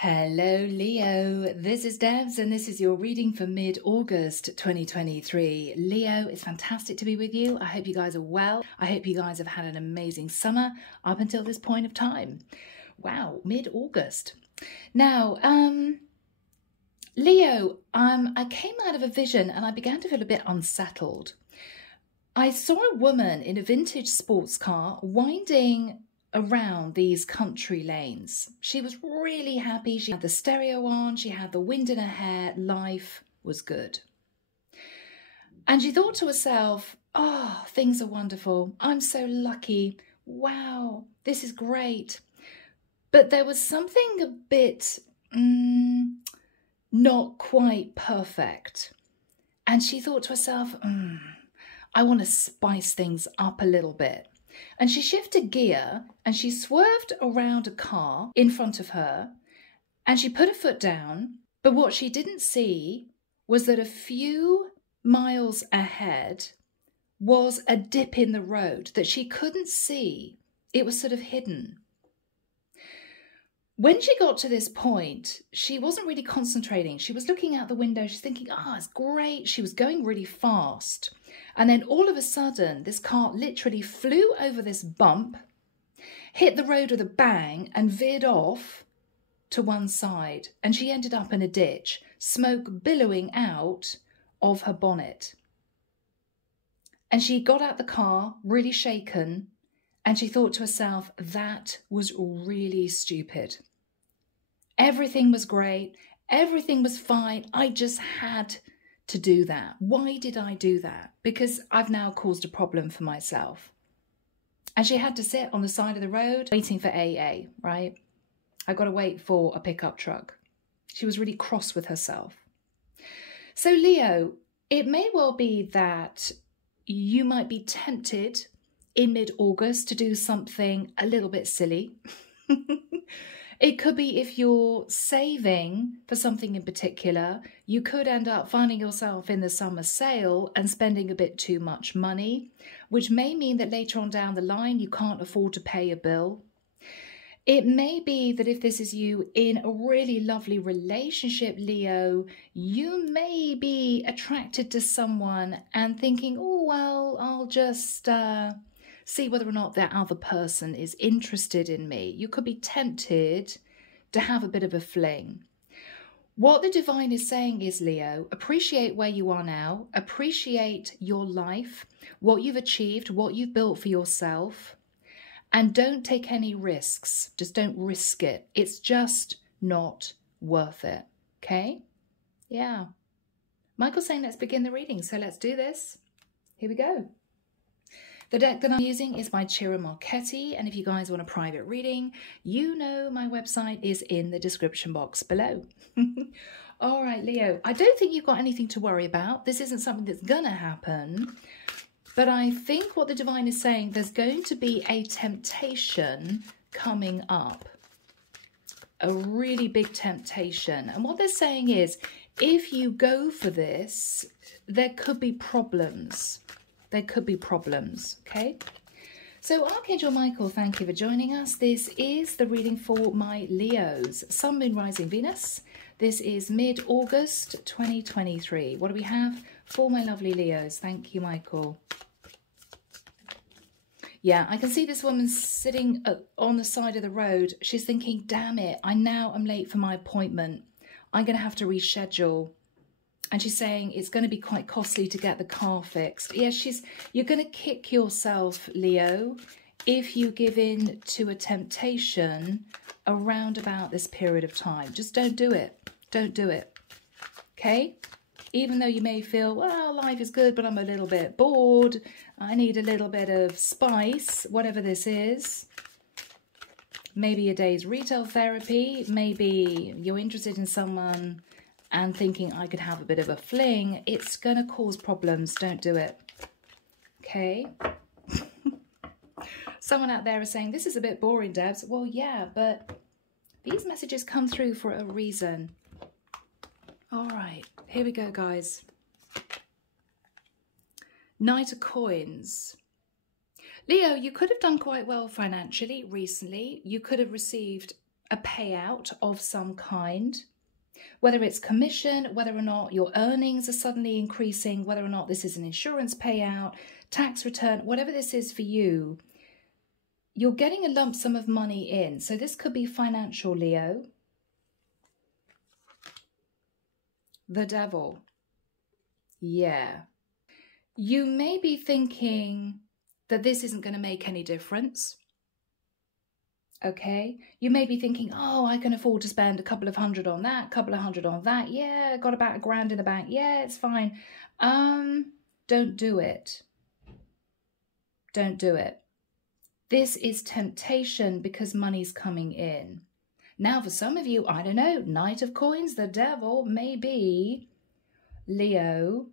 Hello Leo, this is Debs and this is your reading for mid-August 2023. Leo, it's fantastic to be with you. I hope you guys are well. I hope you guys have had an amazing summer up until this point of time. Wow, mid-August. Now, Leo, I came out of a vision and I began to feel a bit unsettled. I saw a woman in a vintage sports car winding around these country lanes. She was really happy. She had the stereo on, she had the wind in her hair, life was good. And she thought to herself, oh, things are wonderful. I'm so lucky. Wow, this is great. But there was something a bit not quite perfect. And she thought to herself, I want to spice things up a little bit. And she shifted gear and she swerved around a car in front of her and she put her foot down. But what she didn't see was that a few miles ahead was a dip in the road that she couldn't see. It was sort of hidden. When she got to this point, she wasn't really concentrating. She was looking out the window. She's thinking, it's great. She was going really fast. And then all of a sudden, this car literally flew over this bump, hit the road with a bang and veered off to one side. And she ended up in a ditch, smoke billowing out of her bonnet. And she got out the car, really shaken, and she thought to herself, that was really stupid. Everything was great. Everything was fine. I just had to do that. Why did I do that? Because I've now caused a problem for myself. And she had to sit on the side of the road waiting for AA, right? I've got to wait for a pickup truck. She was really cross with herself. So Leo, it may well be that you might be tempted in mid-August to do something a little bit silly. It could be if you're saving for something in particular, you could end up finding yourself in the summer sale and spending a bit too much money, which may mean that later on down the line you can't afford to pay a bill. It may be that if this is you in a really lovely relationship, Leo, you may be attracted to someone and thinking, oh, well, I'll just see whether or not that other person is interested in me. You could be tempted to have a bit of a fling. What the divine is saying is, Leo, appreciate where you are now, appreciate your life, what you've achieved, what you've built for yourself, and don't take any risks. Just don't risk it. It's just not worth it. Okay? Yeah. Michael's saying let's begin the reading, so let's do this. Here we go. The deck that I'm using is by Ciro Marchetti, and if you guys want a private reading, you know my website is in the description box below. All right, Leo, I don't think you've got anything to worry about. This isn't something that's gonna happen, but I think what the divine is saying, there's going to be a temptation coming up, a really big temptation. And what they're saying is, if you go for this, there could be problems. There could be problems, okay? So Archangel Michael, thank you for joining us. This is the reading for my Leos, Sun, Moon, Rising, Venus. This is mid-August 2023. What do we have for my lovely Leos? Thank you, Michael. Yeah, I can see this woman sitting on the side of the road. She's thinking, damn it, I now am late for my appointment. I'm going to have to reschedule. And she's saying it's going to be quite costly to get the car fixed. Yes, you're going to kick yourself, Leo, if you give in to a temptation around about this period of time. Just don't do it. Don't do it. Okay? Even though you may feel, well, life is good, but I'm a little bit bored. I need a little bit of spice, whatever this is. Maybe a day's retail therapy. Maybe you're interested in someone and thinking I could have a bit of a fling. It's going to cause problems. Don't do it. Okay? Someone out there is saying, this is a bit boring, Debs. Well, yeah, but these messages come through for a reason. All right, here we go, guys. Knight of Coins. Leo, you could have done quite well financially recently. You could have received a payout of some kind, whether it's commission, whether or not your earnings are suddenly increasing, whether or not this is an insurance payout, tax return, whatever this is for you, you're getting a lump sum of money in. So this could be financial, Leo. The Devil. Yeah. You may be thinking that this isn't going to make any difference. Okay, you may be thinking, oh, I can afford to spend a couple of hundred on that, couple of hundred on that. Yeah, I got about £1,000 in the bank. Yeah, it's fine. Don't do it. Don't do it. This is temptation because money's coming in. Now, for some of you, I don't know, Knight of Coins, the Devil, maybe, Leo,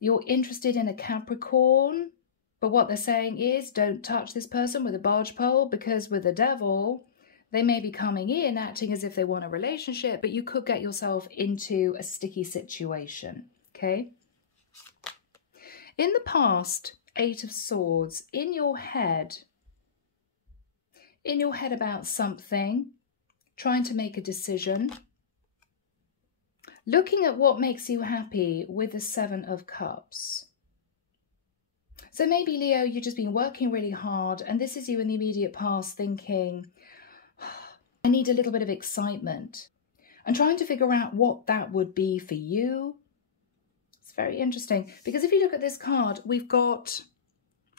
you're interested in a Capricorn. But what they're saying is, don't touch this person with a barge pole, because with the Devil, they may be coming in acting as if they want a relationship, but you could get yourself into a sticky situation, okay? In the past, 8 of Swords, in your head about something, trying to make a decision, looking at what makes you happy with the 7 of Cups. So maybe, Leo, you've just been working really hard, and this is you in the immediate past thinking, I need a little bit of excitement, and trying to figure out what that would be for you. It's very interesting, because if you look at this card, we've got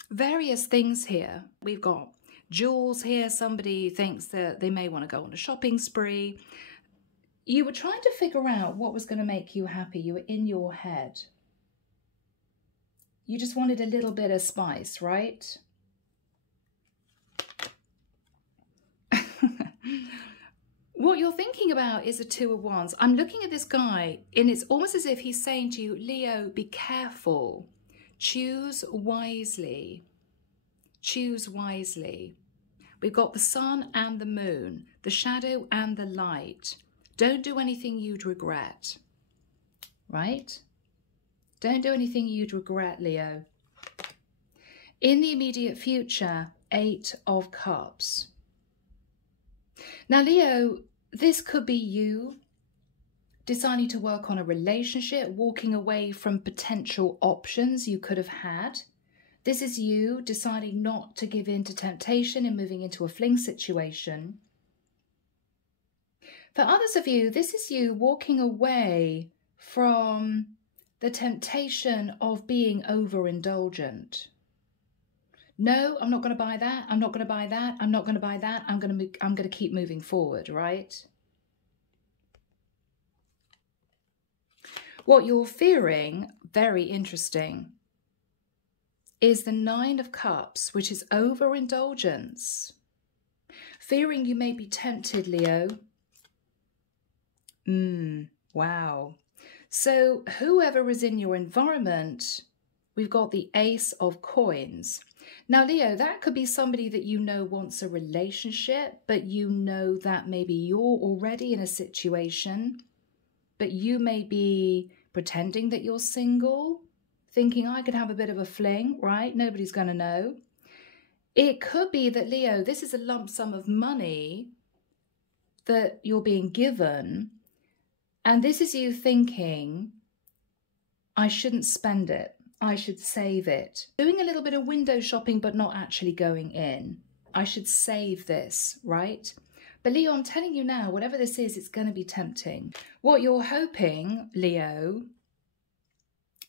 various things here. We've got jewels here. Somebody thinks that they may want to go on a shopping spree. You were trying to figure out what was going to make you happy. You were in your head. You just wanted a little bit of spice, right? What you're thinking about is a 2 of Wands. I'm looking at this guy, and it's almost as if he's saying to you, Leo, be careful. Choose wisely. Choose wisely. We've got the sun and the moon, the shadow and the light. Don't do anything you'd regret, right? Don't do anything you'd regret, Leo. In the immediate future, 8 of Cups. Now, Leo, this could be you deciding to work on a relationship, walking away from potential options you could have had. This is you deciding not to give in to temptation and moving into a fling situation. For others of you, this is you walking away from the temptation of being overindulgent. No, I'm not going to buy that. I'm not going to buy that. I'm not going to buy that. I'm going to keep moving forward, right? What you're fearing, very interesting, is the 9 of Cups, which is overindulgence. Fearing you may be tempted, Leo. Wow. So whoever is in your environment, we've got the Ace of Coins. Now, Leo, that could be somebody that you know wants a relationship, but you know that maybe you're already in a situation, but you may be pretending that you're single, thinking I could have a bit of a fling, right? Nobody's going to know. It could be that, Leo, this is a lump sum of money that you're being given, and this is you thinking, I shouldn't spend it. I should save it. Doing a little bit of window shopping, but not actually going in. I should save this, right? But Leo, I'm telling you now, whatever this is, it's going to be tempting. What you're hoping, Leo,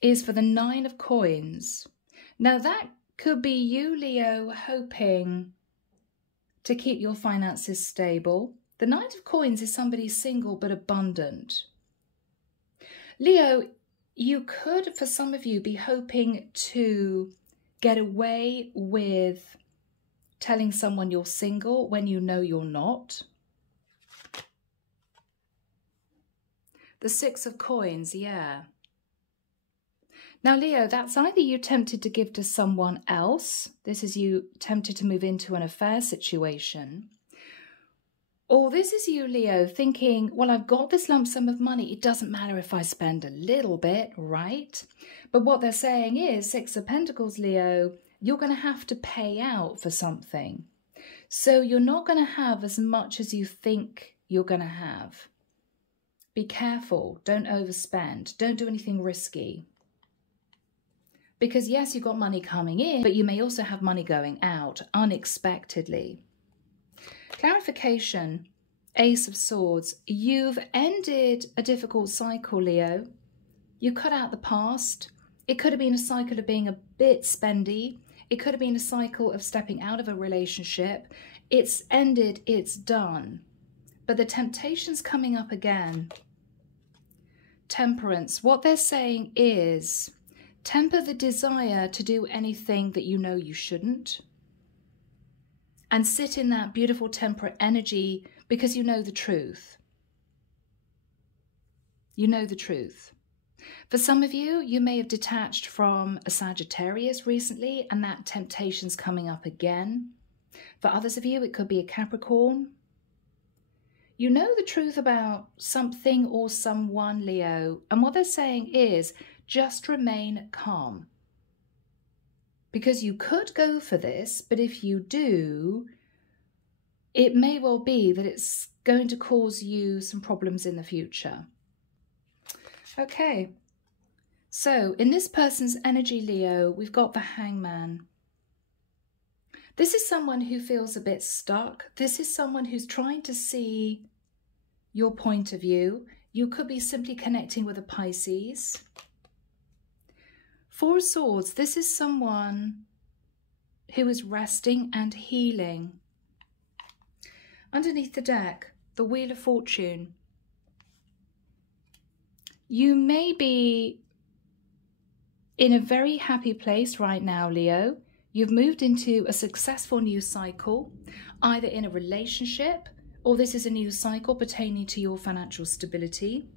is for the 9 of Coins. Now that could be you, Leo, hoping to keep your finances stable. The Knight of Coins is somebody single but abundant. Leo, you could, for some of you, be hoping to get away with telling someone you're single when you know you're not. The 6 of Coins, yeah. Now, Leo, that's either you tempted to give to someone else. This is you tempted to move into an affair situation. Or this is you, Leo, thinking, well, I've got this lump sum of money. It doesn't matter if I spend a little bit, right? But what they're saying is, 6 of Pentacles, Leo, you're going to have to pay out for something. So you're not going to have as much as you think you're going to have. Be careful. Don't overspend. Don't do anything risky. Because yes, you've got money coming in, but you may also have money going out unexpectedly. Clarification, Ace of Swords. You've ended a difficult cycle, Leo. You cut out the past. It could have been a cycle of being a bit spendy. It could have been a cycle of stepping out of a relationship. It's ended, it's done. But the temptation's coming up again. Temperance. What they're saying is, temper the desire to do anything that you know you shouldn't. And sit in that beautiful temperate energy because you know the truth. You know the truth. For some of you, you may have detached from a Sagittarius recently and that temptation's coming up again. For others of you, it could be a Capricorn. You know the truth about something or someone, Leo, and what they're saying is just remain calm. Because you could go for this, but if you do, it may well be that it's going to cause you some problems in the future. Okay, so in this person's energy, Leo, we've got the Hangman. This is someone who feels a bit stuck. This is someone who's trying to see your point of view. You could be simply connecting with a Pisces. Four of Swords, this is someone who is resting and healing. Underneath the deck, the Wheel of Fortune. You may be in a very happy place right now, Leo. You've moved into a successful new cycle, either in a relationship or this is a new cycle pertaining to your financial stability.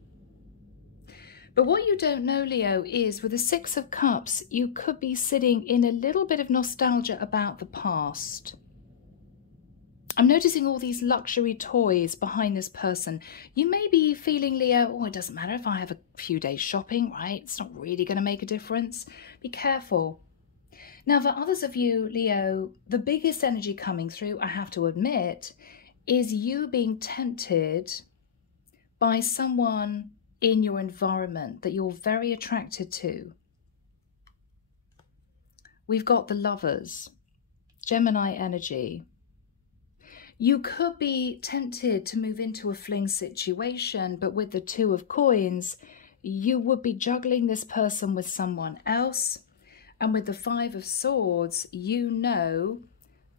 But what you don't know, Leo, is with the Six of Cups, you could be sitting in a little bit of nostalgia about the past. I'm noticing all these luxury toys behind this person. You may be feeling, Leo, oh, it doesn't matter if I have a few days shopping, right? It's not really going to make a difference. Be careful. Now, for others of you, Leo, the biggest energy coming through, I have to admit, is you being tempted by someone in your environment that you're very attracted to. We've got the Lovers, Gemini energy. You could be tempted to move into a fling situation, but with the Two of Coins, you would be juggling this person with someone else. And with the Five of Swords, you know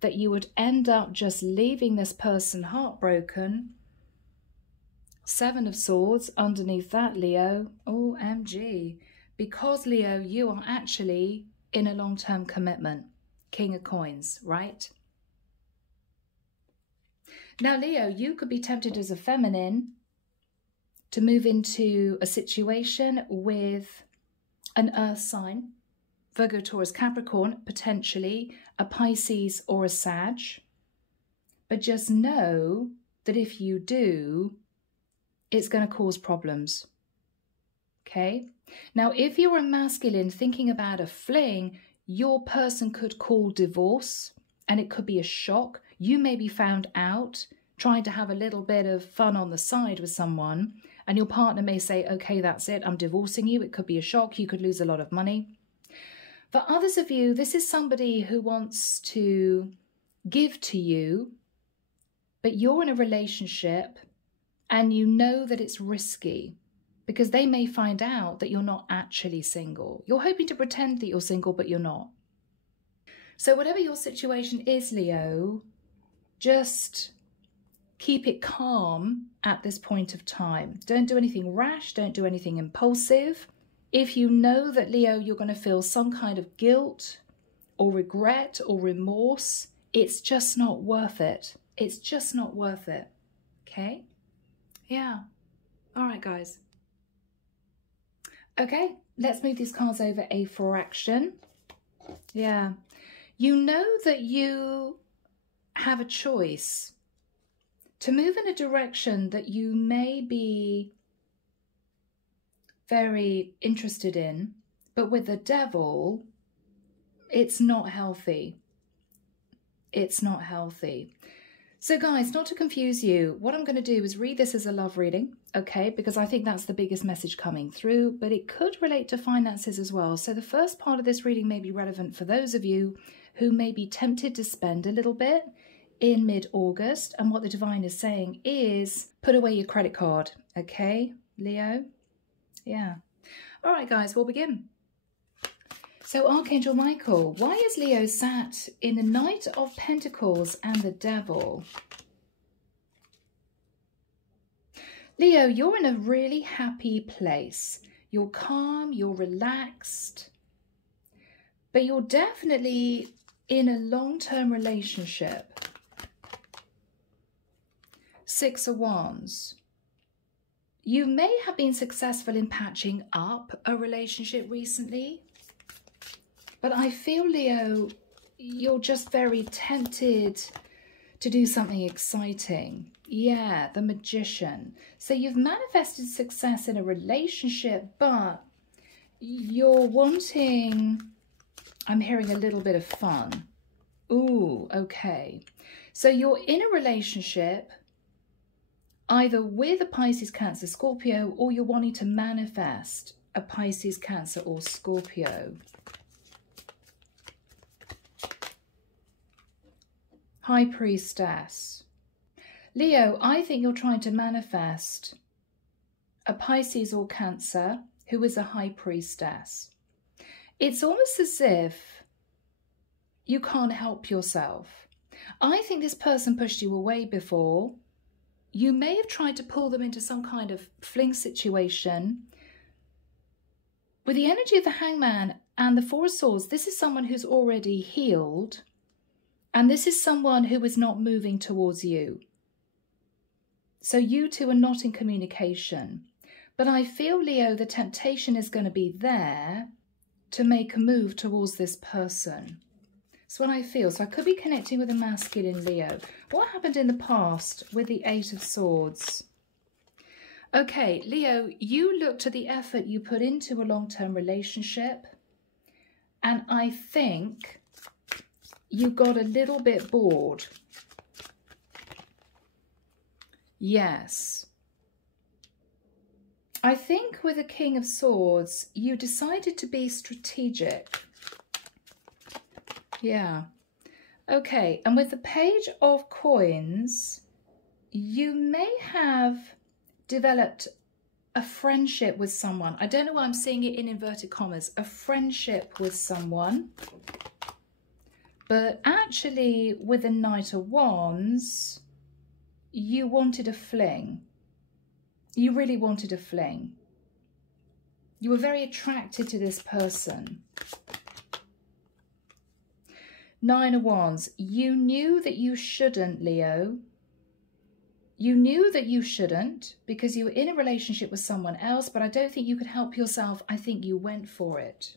that you would end up just leaving this person heartbroken. Seven of Swords underneath that, Leo. OMG. Because, Leo, you are actually in a long-term commitment. King of Coins, right? Now, Leo, you could be tempted as a feminine to move into a situation with an earth sign, Virgo, Taurus, Capricorn, potentially a Pisces or a Sag. But just know that if you do, it's going to cause problems. Okay? Now, if you're a masculine thinking about a fling, your person could call divorce and it could be a shock. You may be found out trying to have a little bit of fun on the side with someone, and your partner may say, okay, that's it, I'm divorcing you. It could be a shock. You could lose a lot of money. For others of you, this is somebody who wants to give to you, but you're in a relationship and you know that it's risky because they may find out that you're not actually single. You're hoping to pretend that you're single, but you're not. So whatever your situation is, Leo, just keep it calm at this point of time. Don't do anything rash. Don't do anything impulsive. If you know that, Leo, you're going to feel some kind of guilt or regret or remorse, it's just not worth it. It's just not worth it. Okay? Yeah. All right, guys. Okay, let's move these cards over a fraction. Yeah. You know that you have a choice to move in a direction that you may be very interested in, but with the Devil, it's not healthy. It's not healthy. So guys, not to confuse you, what I'm going to do is read this as a love reading, okay? Because I think that's the biggest message coming through, but it could relate to finances as well. So the first part of this reading may be relevant for those of you who may be tempted to spend a little bit in mid-August. And what the divine is saying is put away your credit card, okay, Leo? Yeah. All right, guys, we'll begin. So Archangel Michael, why is Leo sat in the Knight of Pentacles and the Devil? Leo, you're in a really happy place. You're calm, you're relaxed, but you're definitely in a long-term relationship. 6 of Wands. You may have been successful in patching up a relationship recently. But I feel, Leo, you're just very tempted to do something exciting. Yeah, the Magician. So you've manifested success in a relationship, but you're wanting, I'm hearing a little bit of fun. Ooh, okay. So you're in a relationship either with a Pisces, Cancer, Scorpio, or you're wanting to manifest a Pisces, Cancer, or Scorpio. High Priestess. Leo, I think you're trying to manifest a Pisces or Cancer who is a High Priestess. It's almost as if you can't help yourself. I think this person pushed you away before. You may have tried to pull them into some kind of fling situation. With the energy of the Hangman and the Four of Swords, this is someone who's already healed. And this is someone who is not moving towards you. So you two are not in communication. But I feel, Leo, the temptation is going to be there to make a move towards this person. That's what I feel. So I could be connecting with a masculine Leo. What happened in the past with the 8 of Swords? Okay, Leo, you looked at the effort you put into a long-term relationship. And I think you got a little bit bored. Yes. I think with the King of Swords, you decided to be strategic. Yeah. Okay, and with the Page of Coins, you may have developed a friendship with someone. I don't know why I'm seeing it in inverted commas. A friendship with someone. But actually, with the Knight of Wands, you wanted a fling. You really wanted a fling. You were very attracted to this person. 9 of Wands. You knew that you shouldn't, Leo. You knew that you shouldn't because you were in a relationship with someone else, but I don't think you could help yourself. I think you went for it.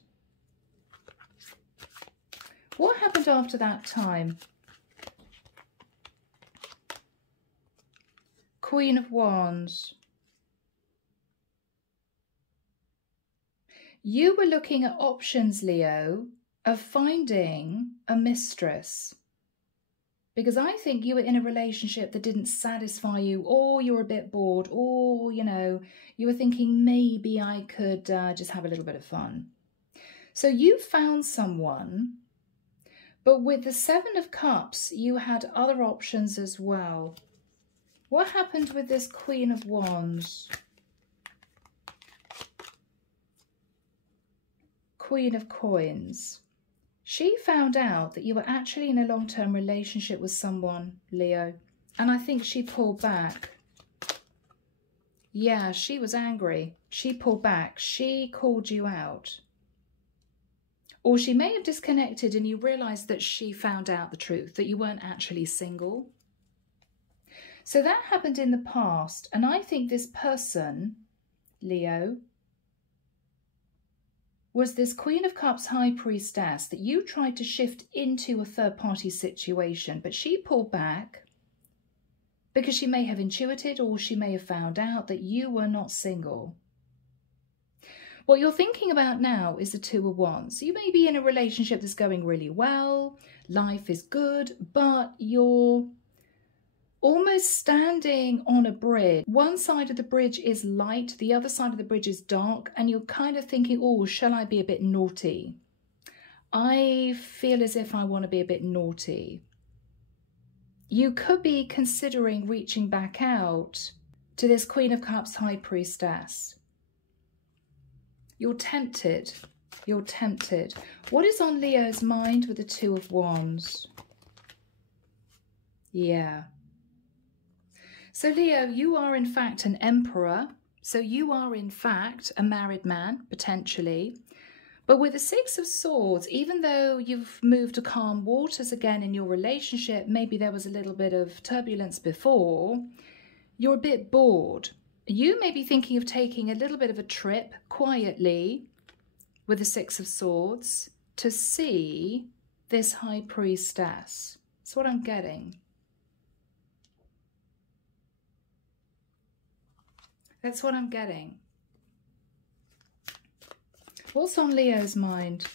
What happened after that time? Queen of Wands. You were looking at options, Leo, of finding a mistress. Because I think you were in a relationship that didn't satisfy you, or you were a bit bored, or, you know, you were thinking maybe I could just have a little bit of fun. So you found someone. But with the 7 of Cups, you had other options as well. What happened with this Queen of Wands? Queen of Coins. She found out that you were actually in a long-term relationship with someone, Leo. And I think she pulled back. Yeah, she was angry. She pulled back. She called you out. Or she may have disconnected and you realised that she found out the truth, that you weren't actually single. So that happened in the past. And I think this person, Leo, was this Queen of Cups High Priestess that you tried to shift into a third-party situation. But she pulled back because she may have intuited or she may have found out that you were not single. What you're thinking about now is the Two of Wands. So you may be in a relationship that's going really well, life is good, but you're almost standing on a bridge. One side of the bridge is light, the other side of the bridge is dark, and you're kind of thinking, oh, shall I be a bit naughty? I feel as if I want to be a bit naughty. You could be considering reaching back out to this Queen of Cups, High Priestess. You're tempted. You're tempted. What is on Leo's mind with the Two of Wands? Yeah. So Leo, you are in fact an emperor. So you are in fact a married man, potentially. But with the Six of Swords, even though you've moved to calm waters again in your relationship, maybe there was a little bit of turbulence before, you're a bit bored. You may be thinking of taking a little bit of a trip quietly with the Six of Swords to see this High Priestess. That's what I'm getting. That's what I'm getting. What's on Leo's mind?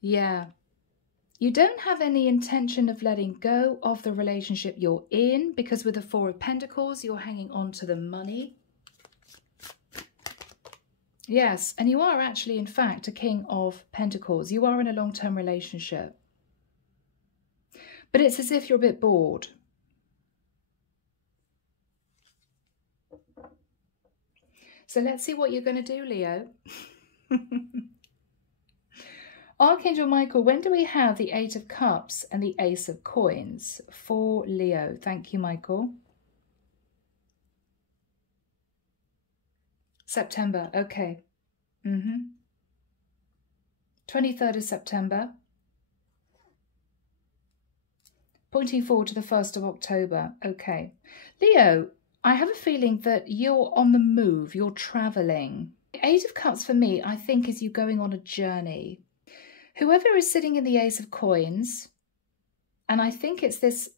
Yeah. You don't have any intention of letting go of the relationship you're in, because with the Four of Pentacles, you're hanging on to the money. Yes, and you are actually, in fact, a King of Pentacles. You are in a long-term relationship. But it's as if you're a bit bored. So let's see what you're going to do, Leo. Archangel Michael, when do we have the Eight of Cups and the Ace of Coins for Leo? Thank you, Michael. September, okay. 23rd of September. Pointing forward to the 1st of October, okay. Leo, I have a feeling that you're on the move, you're traveling. The Eight of Cups for me, I think, is you going on a journey. Whoever is sitting in the Ace of Coins, and I think it's this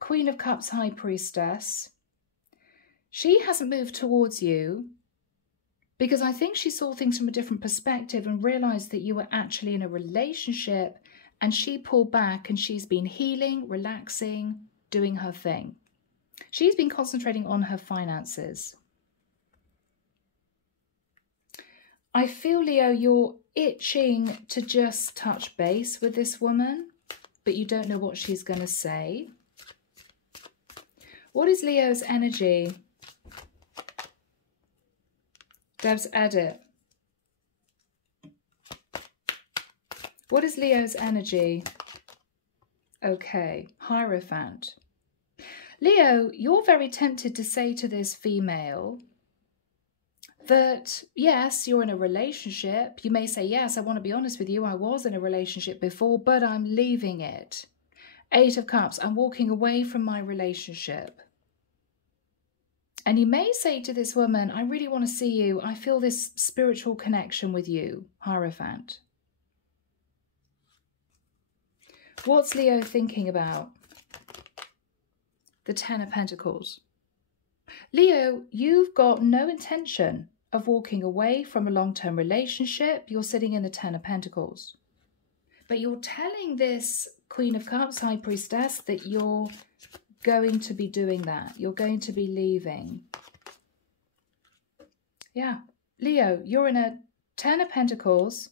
Queen of Cups, High Priestess, she hasn't moved towards you because I think she saw things from a different perspective and realised that you were actually in a relationship, and she pulled back and she's been healing, relaxing, doing her thing. She's been concentrating on her finances. I feel, Leo, you're itching to just touch base with this woman, but you don't know what she's going to say. What is Leo's energy? Deb's edit. What is Leo's energy? Okay, Hierophant. Leo, you're very tempted to say to this female that, yes, you're in a relationship. You may say, yes, I want to be honest with you. I was in a relationship before, but I'm leaving it. Eight of Cups, I'm walking away from my relationship. And you may say to this woman, I really want to see you. I feel this spiritual connection with you, Hierophant. What's Leo thinking about? The Ten of Pentacles. Leo, you've got no intention of walking away from a long-term relationship. You're sitting in the Ten of Pentacles. But you're telling this Queen of Cups, High Priestess, that you're going to be doing that. You're going to be leaving. Yeah. Leo, you're in a Ten of Pentacles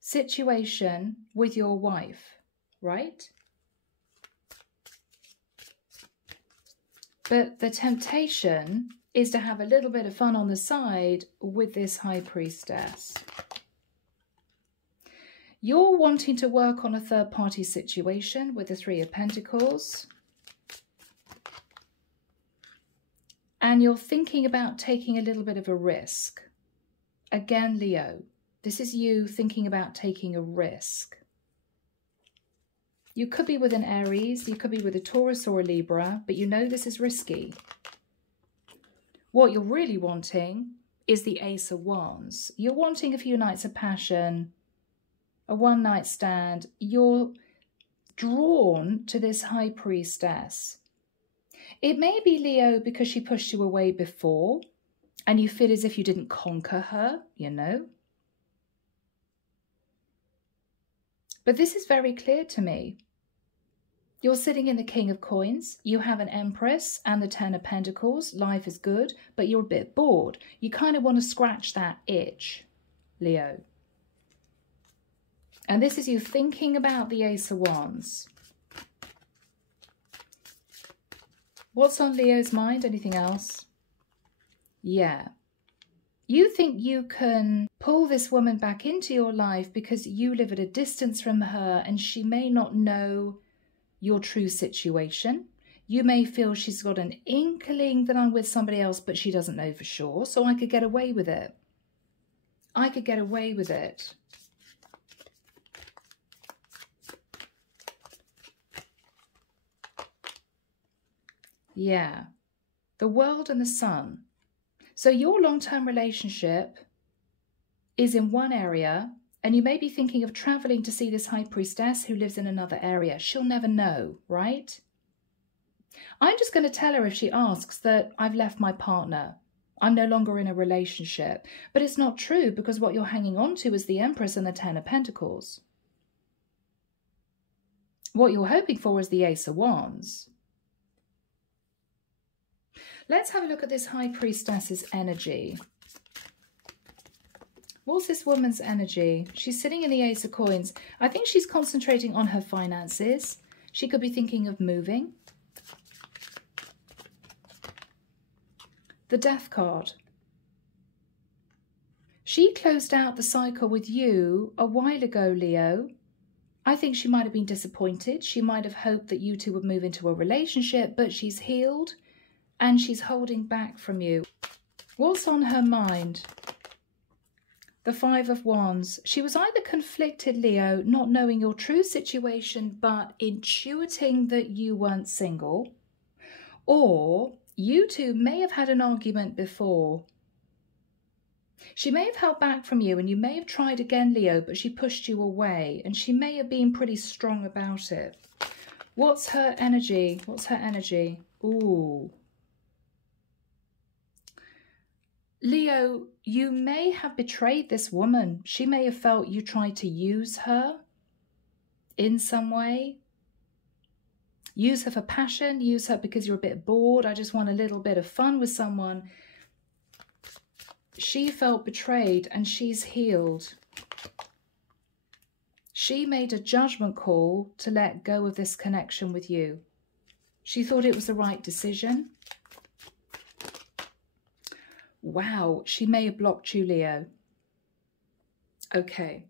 situation with your wife, right? But the temptation is to have a little bit of fun on the side with this High Priestess. You're wanting to work on a third-party situation with the Three of Pentacles. And you're thinking about taking a little bit of a risk. Again, Leo, this is you thinking about taking a risk. You could be with an Aries, you could be with a Taurus or a Libra, but you know this is risky. What you're really wanting is the Ace of Wands. You're wanting a few nights of passion, a one-night stand. You're drawn to this High Priestess. It may be, Leo, because she pushed you away before, And you feel as if you didn't conquer her, you know. But this is very clear to me. You're sitting in the King of Coins. You have an Empress and the Ten of Pentacles. Life is good, but you're a bit bored. You kind of want to scratch that itch, Leo. And this is you thinking about the Ace of Wands. What's on Leo's mind? Anything else? Yeah. You think you can pull this woman back into your life because you live at a distance from her and she may not know your true situation. You may feel she's got an inkling that I'm with somebody else, but she doesn't know for sure. So I could get away with it. I could get away with it. Yeah. The World and the Sun. So your long-term relationship is in one area, and you may be thinking of traveling to see this High Priestess who lives in another area. She'll never know, right? I'm just going to tell her if she asks that I've left my partner. I'm no longer in a relationship. But it's not true, because what you're hanging on to is the Empress and the Ten of Pentacles. What you're hoping for is the Ace of Wands. Let's have a look at this High Priestess's energy. What's this woman's energy? She's sitting in the Ace of Coins. I think she's concentrating on her finances. She could be thinking of moving. The Death card. She closed out the cycle with you a while ago, Leo. I think she might have been disappointed. She might have hoped that you two would move into a relationship, but she's healed. And she's holding back from you. What's on her mind? The Five of Wands. She was either conflicted, Leo, not knowing your true situation, but intuiting that you weren't single. Or you two may have had an argument before. She may have held back from you and you may have tried again, Leo, but she pushed you away. And she may have been pretty strong about it. What's her energy? What's her energy? Ooh. Leo, you may have betrayed this woman. She may have felt you tried to use her in some way. Use her for passion, use her because you're a bit bored. I just want a little bit of fun with someone. She felt betrayed and she's healed. She made a judgment call to let go of this connection with you. She thought it was the right decision. Wow, she may have blocked you, Leo. Okay,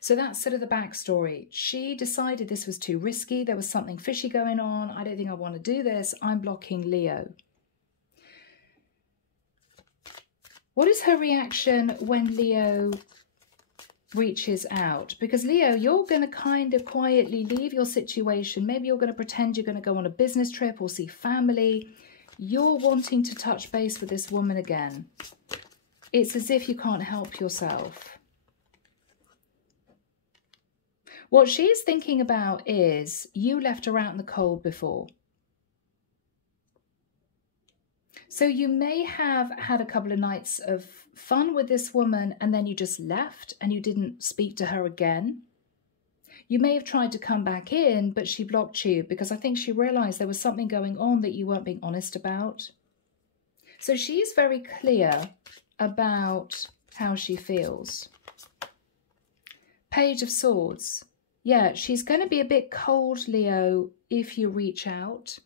so that's sort of the backstory. She decided this was too risky. There was something fishy going on. I don't think I want to do this. I'm blocking Leo. What is her reaction when Leo reaches out? Because Leo, you're going to kind of quietly leave your situation. Maybe you're going to pretend you're going to go on a business trip or see family. You're wanting to touch base with this woman again. It's as if you can't help yourself. What she's thinking about is you left her out in the cold before. So you may have had a couple of nights of fun with this woman and then you just left and you didn't speak to her again. You may have tried to come back in, but she blocked you because I think she realised there was something going on that you weren't being honest about. So she's very clear about how she feels. Page of Swords. Yeah, she's going to be a bit cold, Leo, if you reach out.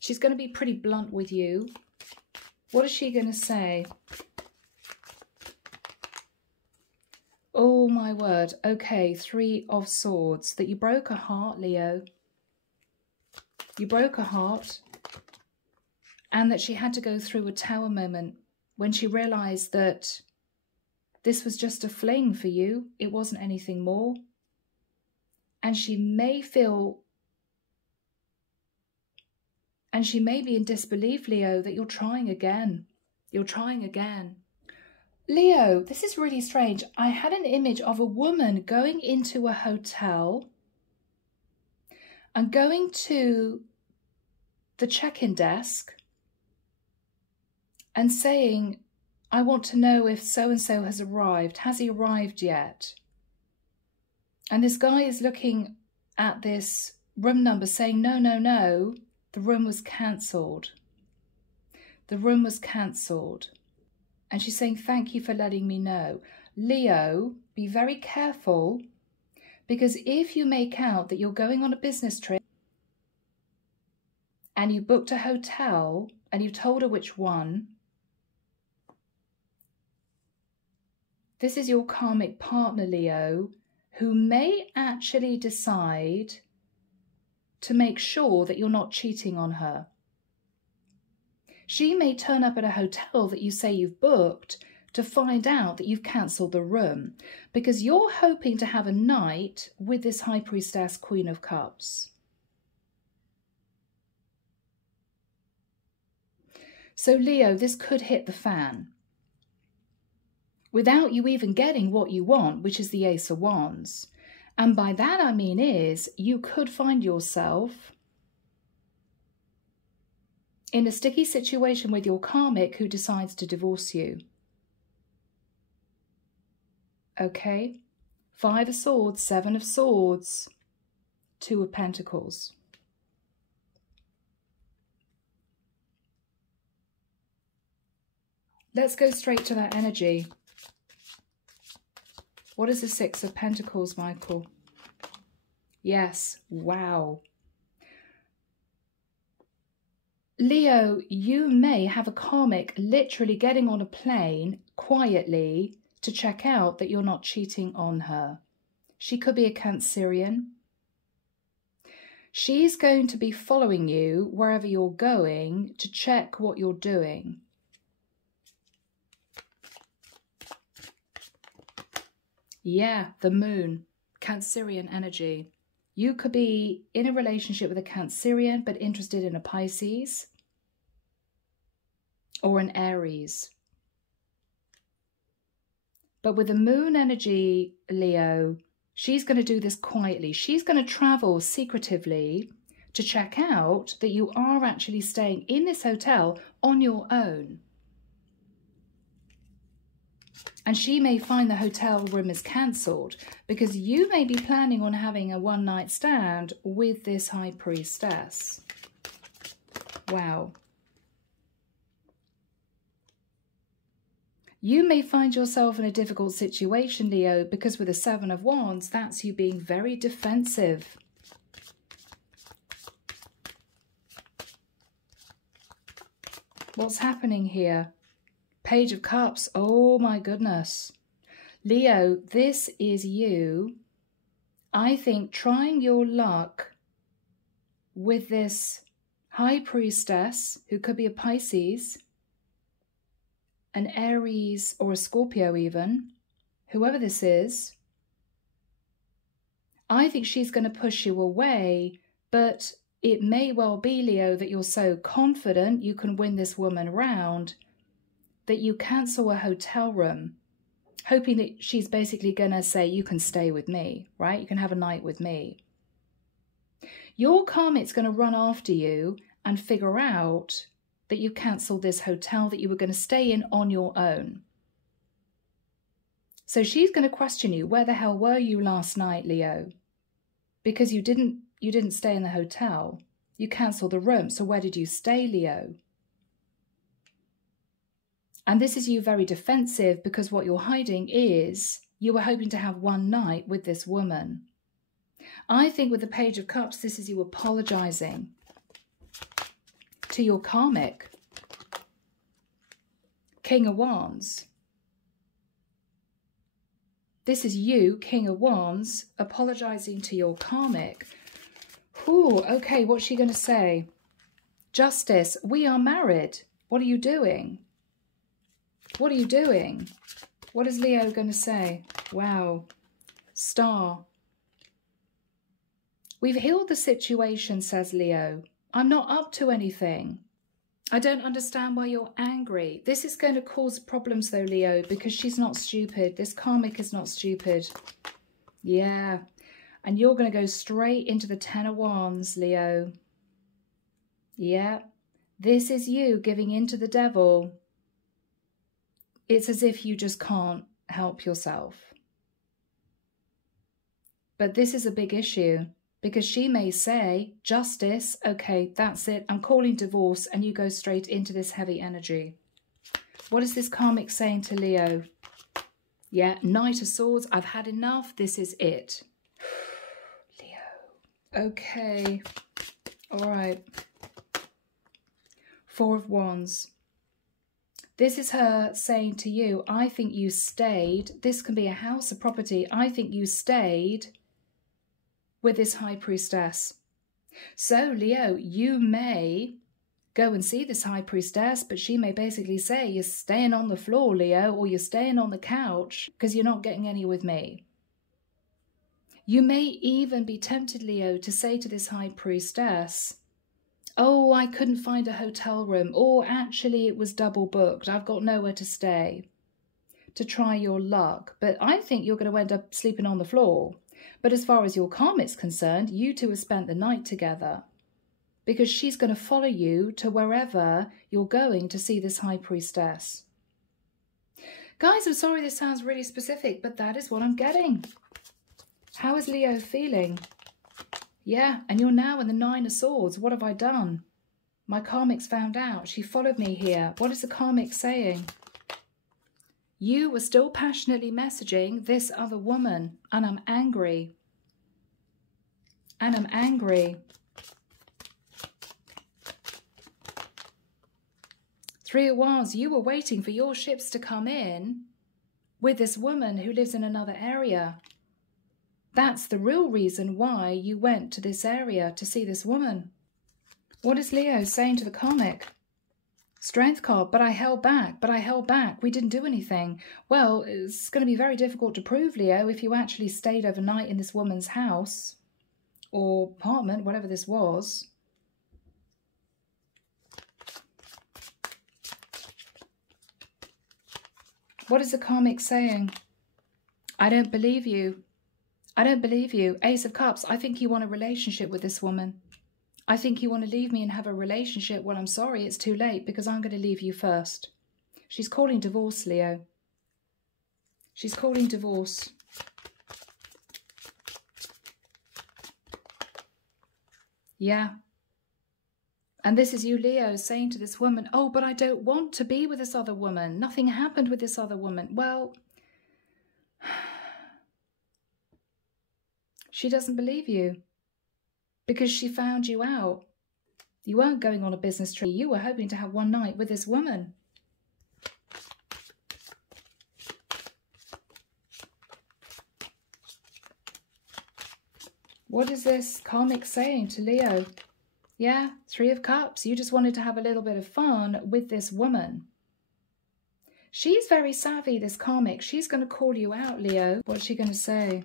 She's going to be pretty blunt with you. What is she going to say? Oh, my word. Okay, Three of Swords. That you broke her heart, Leo. You broke her heart. And that she had to go through a tower moment when she realised that this was just a fling for you. It wasn't anything more. And she may feel, and she may be in disbelief, Leo, that you're trying again. You're trying again. Leo, this is really strange. I had an image of a woman going into a hotel and going to the check-in desk and saying, I want to know if so-and-so has arrived. Has he arrived yet? And this guy is looking at this room number saying, no, no, no, the room was cancelled. The room was cancelled. And she's saying, thank you for letting me know. Leo, be very careful, because if you make out that you're going on a business trip and you booked a hotel and you told her which one, this is your karmic partner, Leo, who may actually decide to make sure that you're not cheating on her. She may turn up at a hotel that you say you've booked to find out that you've cancelled the room, because you're hoping to have a night with this High Priestess, Queen of Cups. So Leo, this could hit the fan without you even getting what you want, which is the Ace of Wands. And by that I mean is you could find yourself in a sticky situation with your karmic who decides to divorce you. Okay? 5 of Swords, 7 of Swords, 2 of Pentacles. Let's go straight to that energy. What is the 6 of Pentacles, Michael? Yes, wow. Leo, you may have a karmic literally getting on a plane quietly to check out that you're not cheating on her. She could be a Cancerian. She's going to be following you wherever you're going to check what you're doing. Yeah, the moon, Cancerian energy. You could be in a relationship with a Cancerian but interested in a Pisces or an Aries. But with the moon energy, Leo, she's going to do this quietly. She's going to travel secretively to check out that you are actually staying in this hotel on your own. And she may find the hotel room is cancelled because you may be planning on having a one-night stand with this High Priestess. Wow. You may find yourself in a difficult situation, Leo, because with the 7 of Wands, that's you being very defensive. What's happening here? Page of Cups. Oh my goodness. Leo, this is you, I think, trying your luck with this High Priestess, who could be a Pisces, an Aries or a Scorpio even, whoever this is. I think she's going to push you away, but it may well be, Leo, that you're so confident you can win this woman round that you cancel a hotel room, hoping that she's basically going to say, you can stay with me, right? You can have a night with me. Your karmic's going to run after you and figure out that you cancelled this hotel that you were going to stay in on your own. So she's going to question you, where the hell were you last night, Leo? Because you didn't stay in the hotel. You cancelled the room. So where did you stay, Leo? And this is you very defensive because what you're hiding is you were hoping to have one night with this woman. I think with the Page of Cups, this is you apologizing to your karmic. King of Wands. This is you, King of Wands, apologizing to your karmic. Ooh, okay, what's she going to say? Justice, we are married. What are you doing? What are you doing? What is Leo going to say? Wow. Star. We've healed the situation, says Leo. I'm not up to anything. I don't understand why you're angry. This is going to cause problems though, Leo, because she's not stupid. This karmic is not stupid. Yeah. And you're going to go straight into the 10 of Wands, Leo. Yeah. This is you giving in to the devil. It's as if you just can't help yourself. But this is a big issue, because she may say, justice, okay, that's it, I'm calling divorce, and you go straight into this heavy energy. What is this karmic saying to Leo? Yeah, Knight of Swords, I've had enough, this is it. Leo. Okay. All right. Four of Wands. This is her saying to you, I think you stayed, this can be a house, a property, I think you stayed with this High Priestess. So, Leo, you may go and see this High Priestess, but she may basically say, you're staying on the floor, Leo, or you're staying on the couch because you're not getting any with me. You may even be tempted, Leo, to say to this High Priestess, oh, I couldn't find a hotel room, or actually it was double booked, I've got nowhere to stay, to try your luck. But I think you're going to end up sleeping on the floor. But as far as your karmic's concerned, you two have spent the night together, because she's going to follow you to wherever you're going to see this High Priestess. Guys, I'm sorry this sounds really specific, but that is what I'm getting. How is Leo feeling? Yeah, and you're now in the Nine of Swords. What have I done? My karmic's found out. She followed me here. What is the karmic saying? You were still passionately messaging this other woman, and I'm angry. And I'm angry. Three of Wands, you were waiting for your ships to come in with this woman who lives in another area. That's the real reason why you went to this area to see this woman. What is Leo saying to the karmic? Strength card, but I held back, we didn't do anything. Well, it's going to be very difficult to prove, Leo, if you actually stayed overnight in this woman's house or apartment, whatever this was. What is the karmic saying? I don't believe you. I don't believe you. Ace of Cups, I think you want a relationship with this woman. I think you want to leave me and have a relationship. Well, I'm sorry, it's too late because I'm going to leave you first. She's calling divorce, Leo. She's calling divorce. Yeah. And this is you, Leo, saying to this woman, oh, but I don't want to be with this other woman. Nothing happened with this other woman. Well, she doesn't believe you because she found you out. You weren't going on a business trip. You were hoping to have one night with this woman. What is this karmic saying to Leo? Yeah, Three of Cups. You just wanted to have a little bit of fun with this woman. She's very savvy, this karmic. She's going to call you out, Leo. What's she going to say?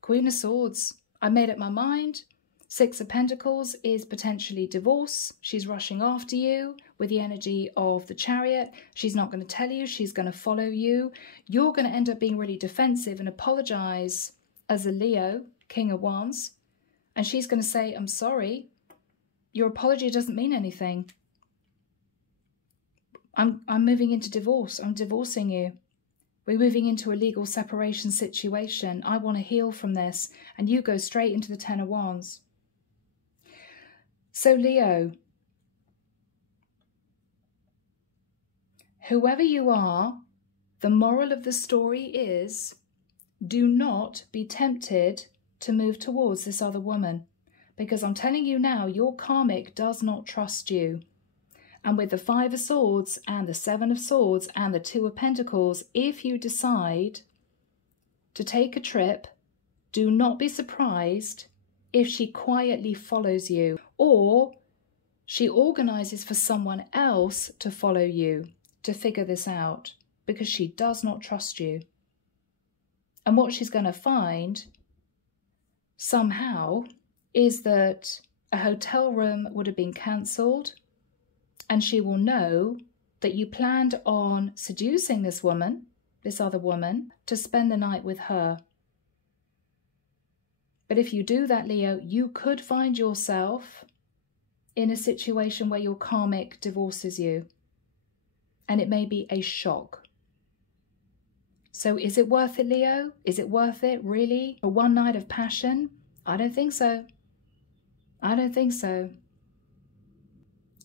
Queen of Swords. I made up my mind. Six of Pentacles is potentially divorce. She's rushing after you with the energy of the Chariot. She's not going to tell you. She's going to follow you. You're going to end up being really defensive and apologize as a Leo, King of Wands. And she's going to say, I'm sorry. Your apology doesn't mean anything. I'm moving into divorce. I'm divorcing you. We're moving into a legal separation situation. I want to heal from this. And you go straight into the Ten of Wands. So Leo, whoever you are, the moral of the story is do not be tempted to move towards this other woman. Because I'm telling you now, your karmic does not trust you. And with the Five of Swords and the Seven of Swords and the Two of Pentacles, if you decide to take a trip, do not be surprised if she quietly follows you or she organizes for someone else to follow you to figure this out because she does not trust you. And what she's going to find somehow is that a hotel room would have been cancelled, and she will know that you planned on seducing this woman, this other woman, to spend the night with her. But if you do that, Leo, you could find yourself in a situation where your karmic divorces you. And it may be a shock. So is it worth it, Leo? Is it worth it, really? For one night of passion? I don't think so. I don't think so.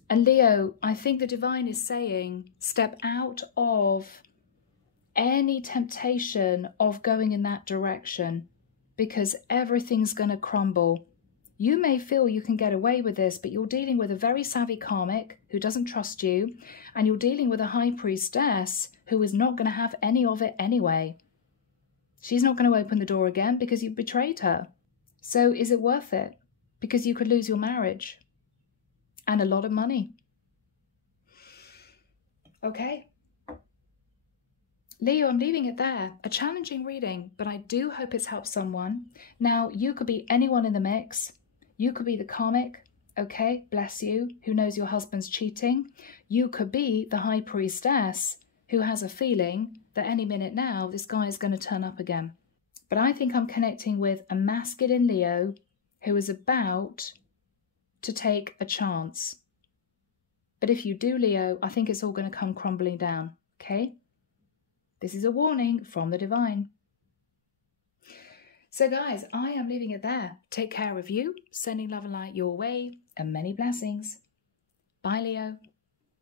And Leo, I think the divine is saying, step out of any temptation of going in that direction, because everything's going to crumble. You may feel you can get away with this, but you're dealing with a very savvy karmic who doesn't trust you, and you're dealing with a high priestess who is not going to have any of it anyway. She's not going to open the door again because you've betrayed her. So is it worth it? Because you could lose your marriage and a lot of money. Okay. Leo, I'm leaving it there. A challenging reading, but I do hope it's helped someone. Now, you could be anyone in the mix. You could be the karmic, okay, bless you, who knows your husband's cheating. You could be the high priestess who has a feeling that any minute now this guy is going to turn up again. But I think I'm connecting with a masculine Leo who is about to take a chance. But if you do, Leo, I think it's all going to come crumbling down, okay? This is a warning from the divine. So guys, I am leaving it there. Take care of you, sending love and light your way, and many blessings. Bye, Leo.